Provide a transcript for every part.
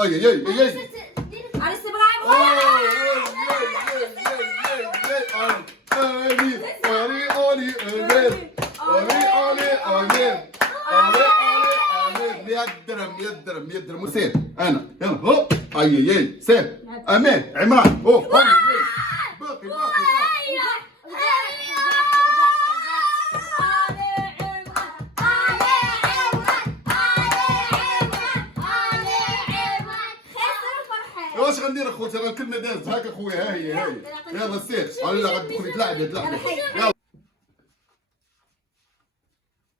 اي اي اي اي عرس بغا امير اولي اولي امير اولي اولي امير اولي اولي امير 100 درهم 100 درهم 100 درهم وسير انا يلا هوب اي اي سير امير عمران اوه باقي باقي واش غندير اخوتي راه الكلمه دازت هاك اخويا ها هي ها هي يلا سير ولا غتدخلي تلعبي تلعبي يلا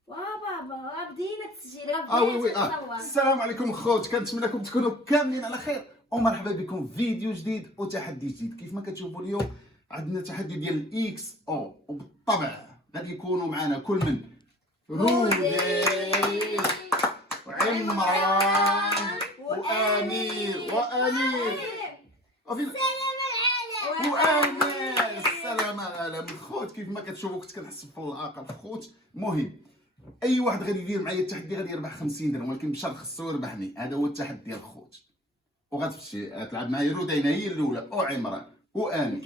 بابا بدينا التسجيل وي وي السلام عليكم اخوت، كنتمنىكم تكونوا كاملين على خير ومرحبا بكم في فيديو جديد وتحدي جديد. كيف ما كتشوفوا اليوم عندنا تحدي ديال الاكس او، وبالطبع غادي يكونوا معنا كل من رودي وعمران وامير وامير السلام عليكم الخوت. كيف ما كتشوفوا كنت كنحس بالعاقل الخوت. المهم اي واحد غادي يدير معايا التحدي غادي يربح 50 درهم، ولكن بشرط خصو يربحني. هذا هو التحدي ديال الخوت. وغتمشي تلعب معايا رودينا هي الاولى وعمران وامير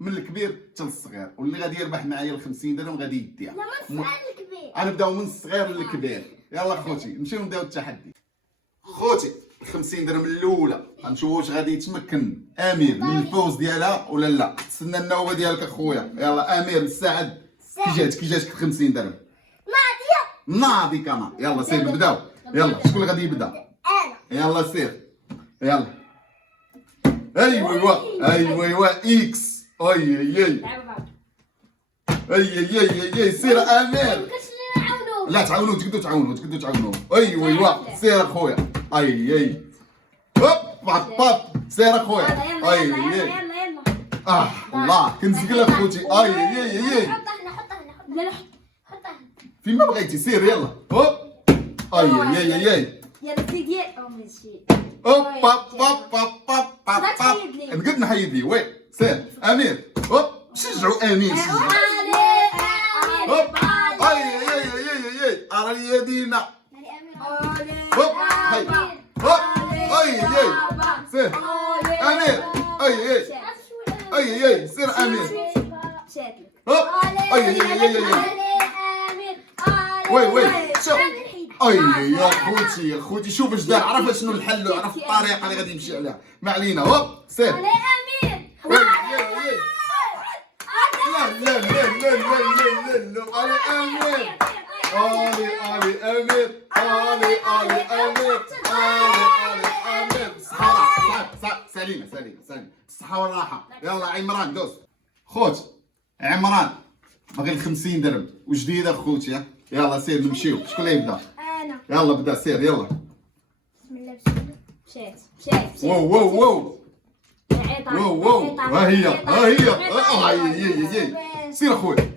من الكبير حتى للصغير، واللي غادي يربح معايا ال 50 درهم غادي يديها. لا من الصغير للكبير، غنبداو من الصغير للكبير. يلا خوتي نمشيو نبداو التحدي. خوتي ال 50 درهم الاولى غنشوفوا واش غادي يتمكن امير من الفوز ديالها ولا لا. تسنى النوبه ديالك اخويا. يلا امير مستعد؟ كي جاتك 50 درهم؟ ناضي كمان. يلا سير نبداو. يلا شكون اللي غادي يبدا؟ انا. يلا سير يلا. ايوا اكس اي اي اي سير امير. لا تعاونوا تقدروا تعاونوا ايوا سير اخويا. اي هوب باب سير اخويا. اي الله كنزقل اخوتي. اي فين ما بغيتي سير يلا هوب. اي يلا زيد ماشي هوب نقد نحيد لي وي سير امير. هوب شجعوا امير هوب اي ارى يدينا هوب هوب سير امير. اي سير امير هوب وي شوف. يا خوتي شوف اش دار. عرف شنو الحل وعرف الطريقه اللي غادي يمشي عليها. ما علينا هوب سير. لا امير سليمه الصحه والراحه. يلا عمران دوز. خوت عمران باغي ال 50 درهم وجديده خوتي. يلا سير نمشيو. شكون اللي يبدا؟ انا. يلا بدا سير يلا. بسم الله مشيت واو ها هي سير اخويا.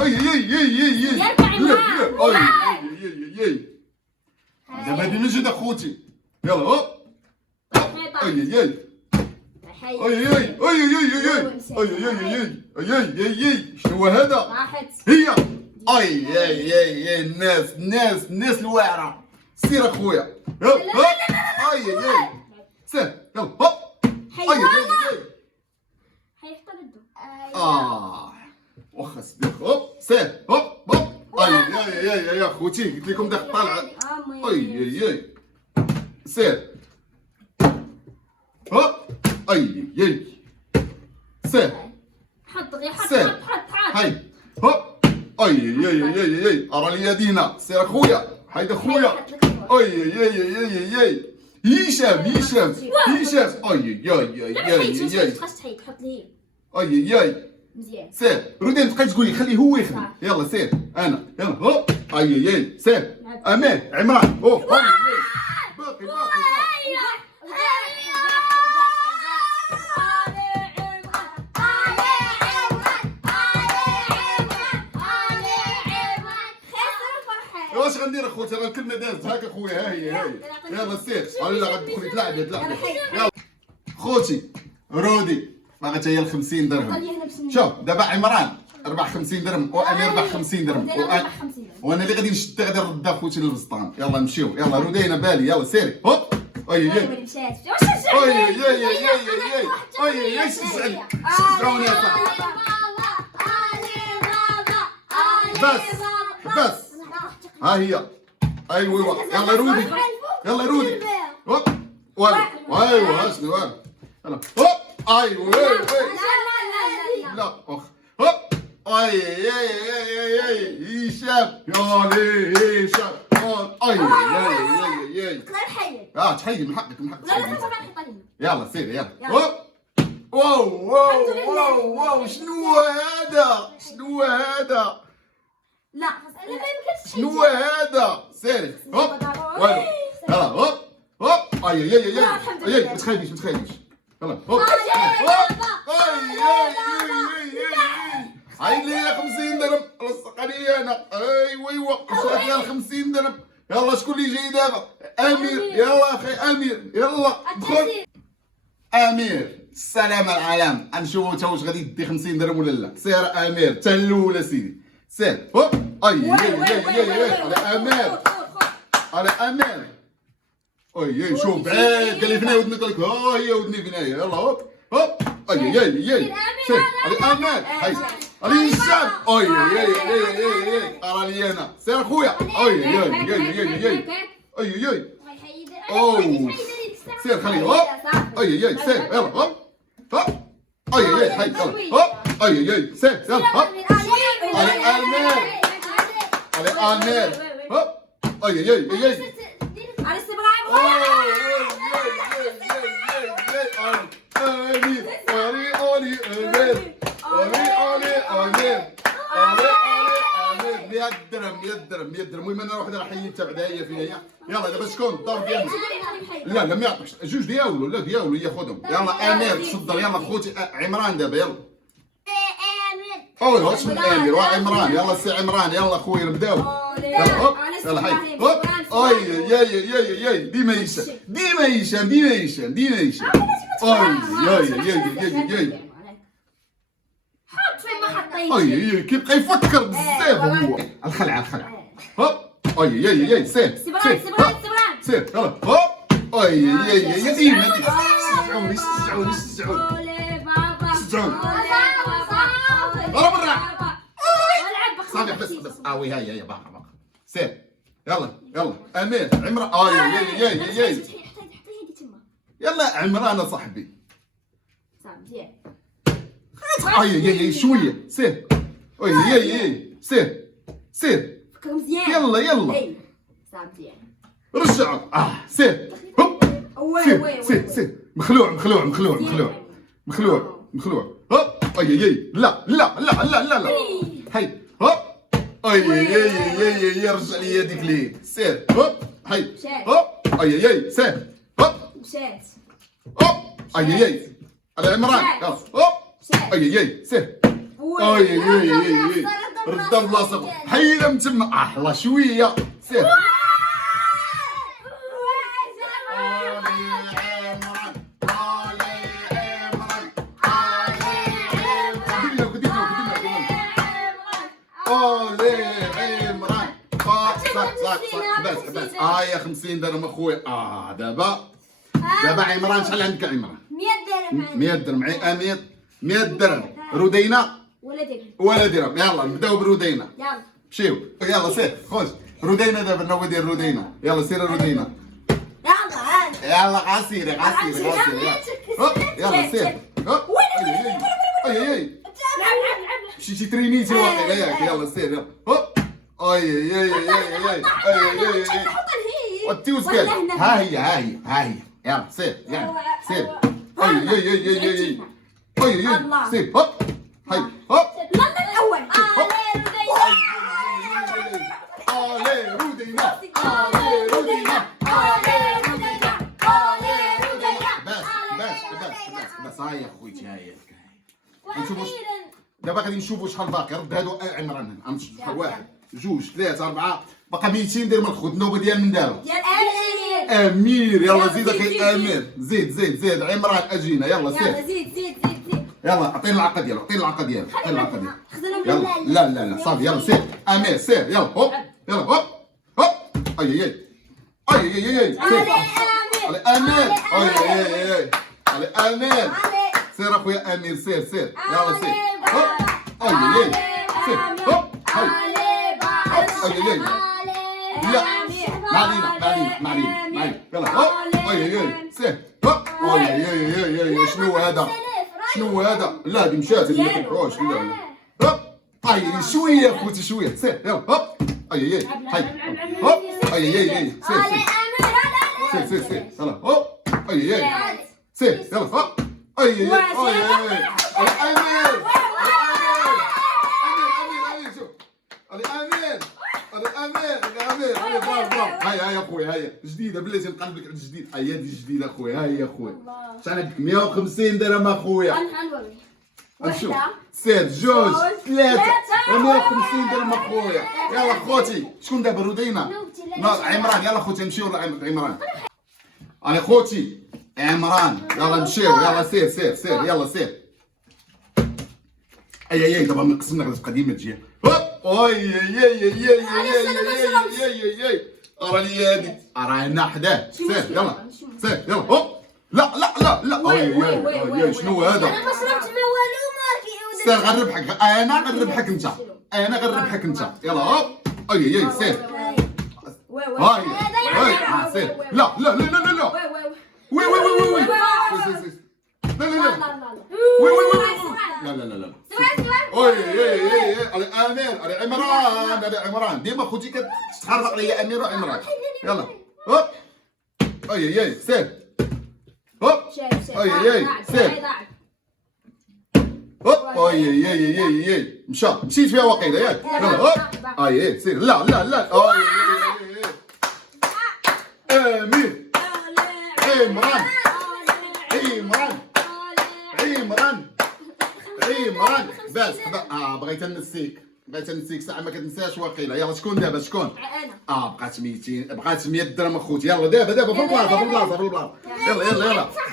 اي دابا هادي من جد اخوتي. يلا هوب اي شنو هو هذا؟ هي اي الناس الواعره. سير اخويا. اي سير يلا هوب. واخا سبيخ هوب سير هوب اي يا خوتي قلت لكم داك طالعه. اي سير هوب اي سير حط هاي هوب اي ارى لي يدينا. سير اخويا حيد اخويا. اي هشام اي مزيان. سير رودين تبقى تقولي خليه هو يخدم. يلا سير انا يلا هوب اي سير امين عمران اوه باقي واش غندير اخوتي راه الكلمه دازت هاك اخويا ها هي يلا سير ولا غتدخلي تلعبي يلا خوتي رودي باغا حتى هي ال 50 درهم. شوف دابا عمران ربح 50 درهم وامير ربح 50 درهم وانا اللي غادي نشد غادي نرد اخوتي للبسطام. يلا نمشيو. يلا رودينا بالي. يلا سيري هوب اي اي مشات اي اي اي اي اي شجعوني يا صاحبي. بس ها هي. ايوا يلا رودي يلا رودي. هوب ولا ايوا شنو هذا. يلا هوب ايوا لا اخ هوب اي اي اي اي هشام يا لي هشام اي اي اي تحيي من حقك من حقك. يلا سير يلا هوب. واو واو واو واو شنو هذا شنو هذا لا انا ما يمكنش شنو هذا سير هوب ويلو يلا هوب هوب اي اي اي اي ما تخافيش ما تخافيش يلا هوب هاي لي 50 درهم لصقني انا. ايوا شاف لي 50 درهم. يلا شكون اللي جاي دابا؟ امير يلا اخي امير يلا دخل. امير السلام عليكم. غنشوفوا انت واش غادي دي 50 درهم ولا لا. سير امير حتى الاولى سيدي سير هوب اي على امير على امير. اي شوف بعيد قال لي فينا ودنك لك ها هي ودني فينايا. يلا هوب هوب اي سير على امير هاي علي هشام اي راني انا سير اخويا اي اوه سير خليه هوب اي سير يلا هوب هوب اي هاي يلا هوب اي سير يلا هوب على امير على امير هوب اي على استبراء امير 100 درهم. المهم انا واحد راه حيدتها بعدا هي فينايا. يلا دابا شكون الدور ديالنا؟ لا لا ما يعطيكش جوج ديالو لا ديالو ياخذهم. يلا امير تصدر يلا خوتي عمران دابا يلا. اوه واش من امير وعمران. يلا سي عمران يلا خويا نبداو. يلا هوب يلا حي هوب اي ديما هشام ديما هشام ديما هشام ديما هشام اي حط فين ما حطيت اي كيبقى يفكر بزاف هو. الخلعه الخلعه هوب اي سير سير يلا هوب اي ديما شجعوني يلا برا صافي بس وي هاي باقا سير يلا امير عمران اي يلا عمران صاحبي اي شويه سير اي سير يلا رجع سير هوب سير مخلوع هوب اي لا هاي هوب اي رجع لي هذيك لي سير هوب هاي هوب اي سير هوب مشات هوب اي على عمران يلا هوب اي سير اي رد بلاصتك حيدها من تما الله شويه سير بس يا 50 درهم اخويا. دابا عمران شحال عندك عمران؟ 100 درهم 100 درهم رودينه ولا درهم. يلا نبداو برودينه يلا مشيو يلا سير خوش رودينه دابا نوبه ديال رودينه. يلا سير رودينه يلا غاسيري يلا سير اي مشيتي ترينيتي واقيلا ياك. يلا سير يلا هوب اي والتيوز كاع ها هي يلا سير سير اي سير هوب هاي هوب الاول رودينا بس هاي يا خويتي هاي نشوفوا دابا غادي نشوفوا شحال باقي. رد هادو عمران غنمشي شحال واحد جوج ثلاثة أربعة باقا 200 درهم الخوت. النوبة ديال من دابا ديال أمير. يلا زيد أخي أمير زيد عمران أجينا يلا سير زيد يلا عطينا العقد ديالو يلا لا صافي يلا سير أمير سير يلا هوب اي سير علي امير اي علي امير علي سير اخويا امير سير يلا سير علي سير هوب هاي علي لا ما علينا يلا هوب سير هوب شنو هذا لا دي مشات اللي ما كنروحش لا هوب شويه خوتي شويه سير يلا هوب هاي هوب سير يلا هوب سير يلا هوب امير هيا يا خويا هيا جديده بلاتي نقلب لك على الجديد هيا دي جديده اخويا هيا يا خويا شحال عندك 150 درهم اخويا نشوف سير جوج ثلاثة 150 درهم اخويا يلا خوتي شكون دابا رودينا عمران يلا خوتي نمشيو لعمران انا خوتي عمران يلا نمشيو يلا سير يلا سير اي دابا من قسمنا غتبقى ديما تجي راه لي هادي راه هنا حداه سير يلا هوب لا شنو هذا انا ما شربت ما والو ما سير غنربحك انا غنربحك انت يلا هوب سير هاي سير لا وي لا علي امير علي عمران ديما خوتي كتحرق ليا امير وعمران يلا هوب سير هوب سير هوب مشيت فيها وقيله ياك يلا هوب سير لا امير عمران بس بغيت نسيك ساعه ما كتنساش وقيله يلا شكون دابا انا بقات 200 بقات 100 درهم اخوتي يلا دابا في البلاصه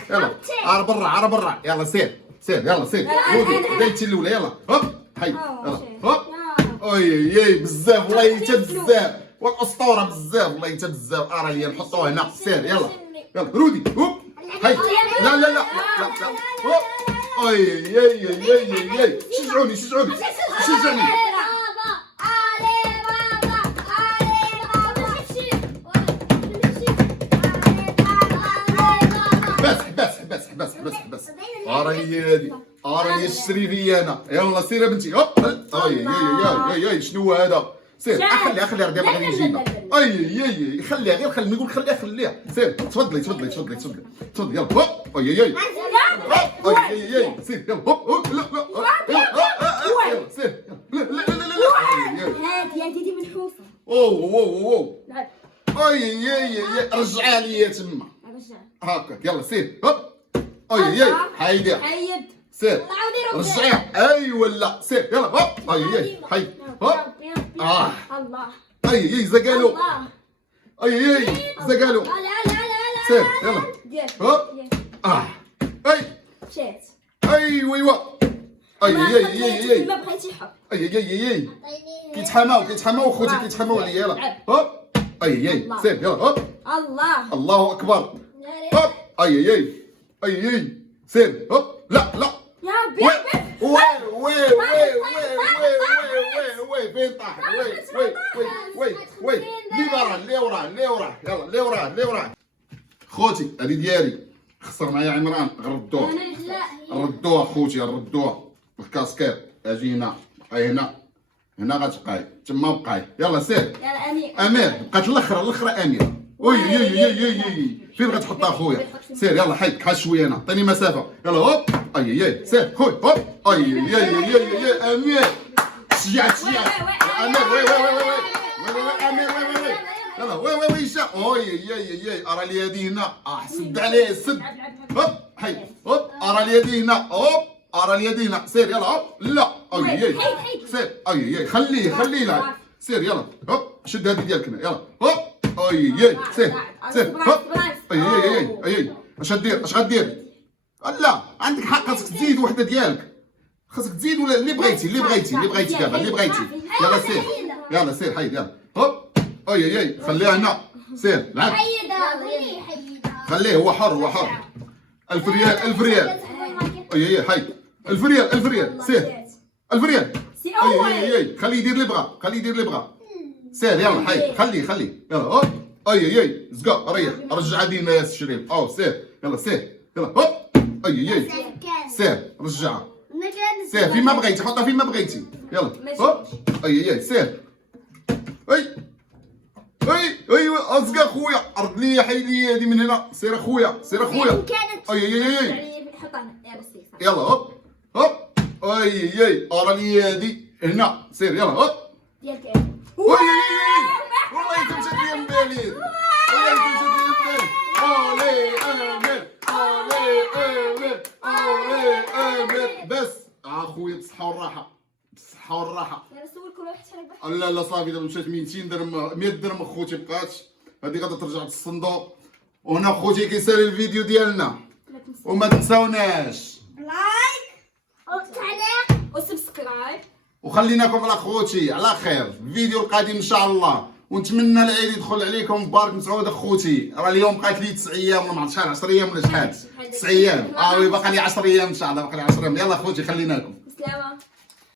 يلا عار برا يلا سير يلا سير بدايتي الاولى يلا هوب هاي يلا هوب بزاف والله حتى بزاف والاسطوره بزاف والله حتى بزاف راه ليا نحطوه هنا سير يلا رودي هوب هاي لا هوب شجعوني بس راني الشريفيه انا يلا سير يا بنتي هوب شنو هذا سير خليها دابا غادي نجيبها خليها غير نقول خليها سير تفضلي يلا هوب سير يلا هوب لا سير لا هادي منحوسه اوه رجعها لي تما هاكا يلا سير هوب حيد سير رجعيها لا سير يلا هوب حي هوب الله زقالو زقالو سير يلا هوب مشات ويوا ما بغيتي حب كيتحماو خوتي كيتحماو عليا يلا هوب سير يلا هوب الله اكبر هوب سير هوب لا يا بيبي فين طاح اللي وراه خوتي هذه ديالي خسر معايا عمران ردوها خوتي ردوها الكاسكيط اجي هنا هنا غتبقاي تما بقاي يلا سير يلا امير بقات الاخرى اميره فين غتحطها اخويا سير يلا حيد شويه هنا عطيني مسافه يلا هوب سير خويا هوب امير شجعت امير امير يلا وي شا ارى لي هذه هنا سد عليه سد هوب حيد هوب ارى لي هذه هنا هوب ارى لي هذه هنا سير يلا هوب لا سير خليه يلعب سير يلا هوب شد هذه ديالك هنا يلا هوب سير هوب اش غدير لا عندك حق خاصك تزيد وحده ديالك خاصك تزيد ولا اللي بغيتي دابا اللي بغيتي يلا سير حيد يلا هوب خليها هنا سير لعب خليه هو حر هو حر. 1000 ريال 1000 ريال. اي هاي 1000 ريال 1000 ريال سير 1000 ريال. سي اي اول. اي خليه يدير اللي بغا خليه يدير اللي بغا. سير يلا حي خليه يلا هوب. اي زقا ريح رجع ديما يا الشريف. او سير يلا سير يلا هوب. اي سير رجعها. سير فين ما بغيتي حطها فين ما بغيتي. يلا هوب. اي سير. اي ازقا خويا عرض لي حي لي هذه من هنا. سير اخويا سير اخويا. اي حطها يلا سي. يلا هوب هوب. اي راني هذه هنا. سير يلا هوب. ديالك انا. والله تمشات لي من بالي. والله تمشات لي من بالي. اولي امير امير بس اخويا بالصحه والراحه بالصحه والراحه. يلا سول كل واحد شحال يربح. لا صافي دابا مشات 200 درهم 100 درهم اخوتي بقاتش. هذه غادا ترجع للصندوق. وهنا اخوتي كيسالي الفيديو ديالنا وما تنساوناش لايك وتعليق وسبسكرايب. وخليناكم على خوتي على خير في الفيديو القادم ان شاء الله. ونتمنى العيد يدخل عليكم مبارك مسعود اخوتي. راه اليوم بقات لي 9 ايام ولا ما عرفت شحال 10 ايام ولا شحال 9 ايام. وي باقي لي 10 ايام ان شاء الله باقي لي 10 ايام. يلا اخوتي خليناكم.